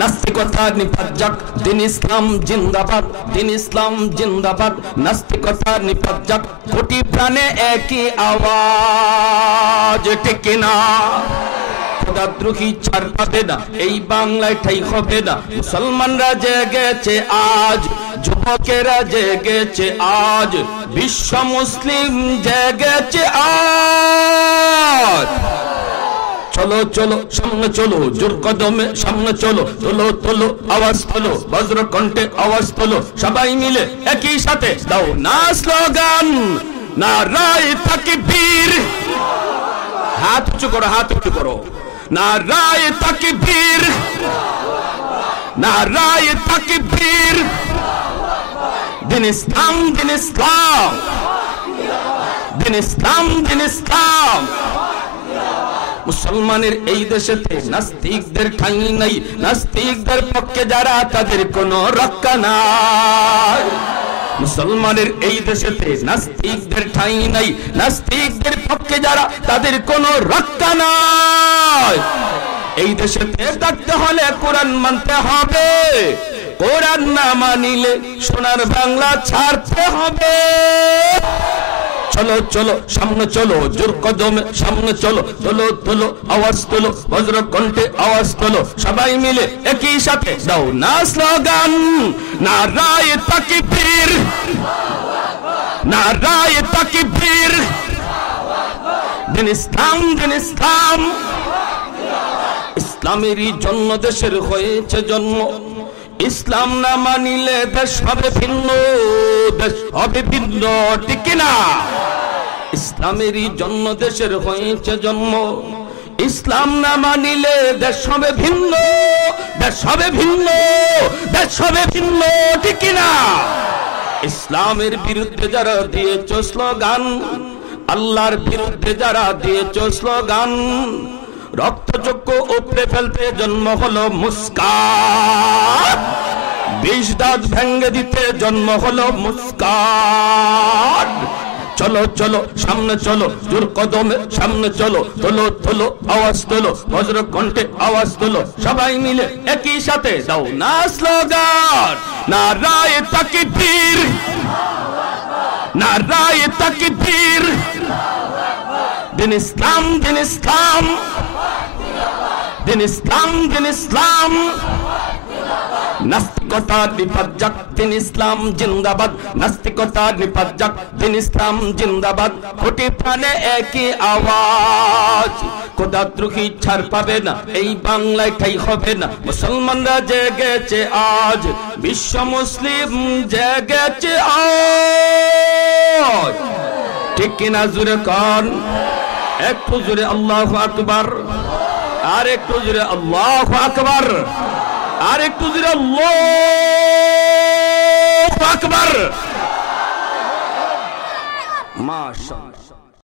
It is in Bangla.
নাস্তিকতা নিপাত দিন ইসলাম জিন্দাবাদ, দিন ইসলাম জিন্দাবাদ। নাস্তিকতা নিপাত কোটি প্রাণে একই আওয়াজ, ঠিক না? খোদাদ্রোহী ছাড় পাবে না, এই বাংলায় ঠাই হবে না। মুসলমানরা জেগেছে আজ, যুবকেরা জেগেছে আজ, বিশ্ব মুসলিম জেগেছে আজ। চলো চলো সামনে চলো, জোর কদমে সামনে চলো, তোলো তোলো আওয়াজ তোলো, বজ্র কণ্ঠে আওয়াজ তোলো, সবাই মিলে একই সাথে দাও না স্লোগান, নারায়ে তাকবীর। হাত উঁচু করো, হাত উঁচু করো। নারায়ে তাকবীর, নারায়ে তাকবীর। দিন ইসলাম, দিন ইসলাম, দিন ইসলাম, দিন ইসলাম। মুসলমানের এই দেশেতে নাস্তিকদের ঠাঁই নাই, নাস্তিকদের পক্ষে যারা তাদের কোনো রক্ষা নাই। মুসলমানের এই দেশেতে নাস্তিকদের ঠাঁই নাই, নাস্তিকদের পক্ষে যারা তাদের কোনো রক্ষা নাই। এই দেশেতে থাকতে হলে কোরআন মানতে হবে, কোরআন না মানিলে সোনার বাংলা ছাড়তে হবে। চলো চলো সামনে চলো, জোর কদমে সামনে চলো, তোলো তোলো আওয়াজ তোলো, বজ্র কণ্ঠে আওয়াজ তোলো, সবাই মিলে একই সাথে দাও না স্লোগান, নারায়ে তাকবীর, নারায়ে তাকবীর। দিন ইসলাম, দিন ইসলাম। ইসলামেরই জন্য দেশের হয়েছে জন্ম, ইসলাম না মানিলে দেশ হবে ভিন্ন, দেশ হবে ভিন্ন, ঠিক না? ইসলামেরই জন্য দেশের হয়েছে জন্ম, ইসলাম না মানিলে দেশ হবে ভিন্ন, দেশ হবে ভিন্ন, দেশ হবে ভিন্ন, ঠিক না? ইসলামের বিরুদ্ধে যারা দিয়েছ স্লোগান, আল্লাহর বিরুদ্ধে যারা দিয়েছ স্লোগান, রক্তচক্ষু উপড়ে ফেলতে জন্ম হলো মুস্কান, 20 দাঁত ভেঙে দিতে জন্ম হলো মুস্কান। চলো চলো সামনে চলো, জোর কদমে সামনে চলো, তোলো তোলো আওয়াজ তোলো, বজ্র কণ্ঠে আওয়াজ তোলো, সবাই মিলে একই সাথে দাও না স্লোগান, নারায়ে তাকবীর, নারায়ে তাকবীর। দিন ইসলাম, দিন ইসলাম, দিন ইসলাম, দিন ইসলাম। নাস্তিকতা নিপাত যাক, দিন ইসলাম জিন্দাবাদ। নাস্তিকতা নিপাত যাক, দিন ইসলাম জিন্দাবাদ। কোটি প্রাণে একই আওয়াজ, খোদাদ্রোহী ছাড় পাবে না, এই বাংলায় ঠাঁই হবে না। মুসলমানরা জেগেছে আজ, বিশ্ব মুসলিম জেগেছে আজ, ঠিক কিনা? জোরে কন, একটু জোরে আল্লাহু আকবার, আর একটু জোরে আল্লাহু আকবার, আর একটু জোরে আল্লাহু আকবার। মাশাআল্লাহ।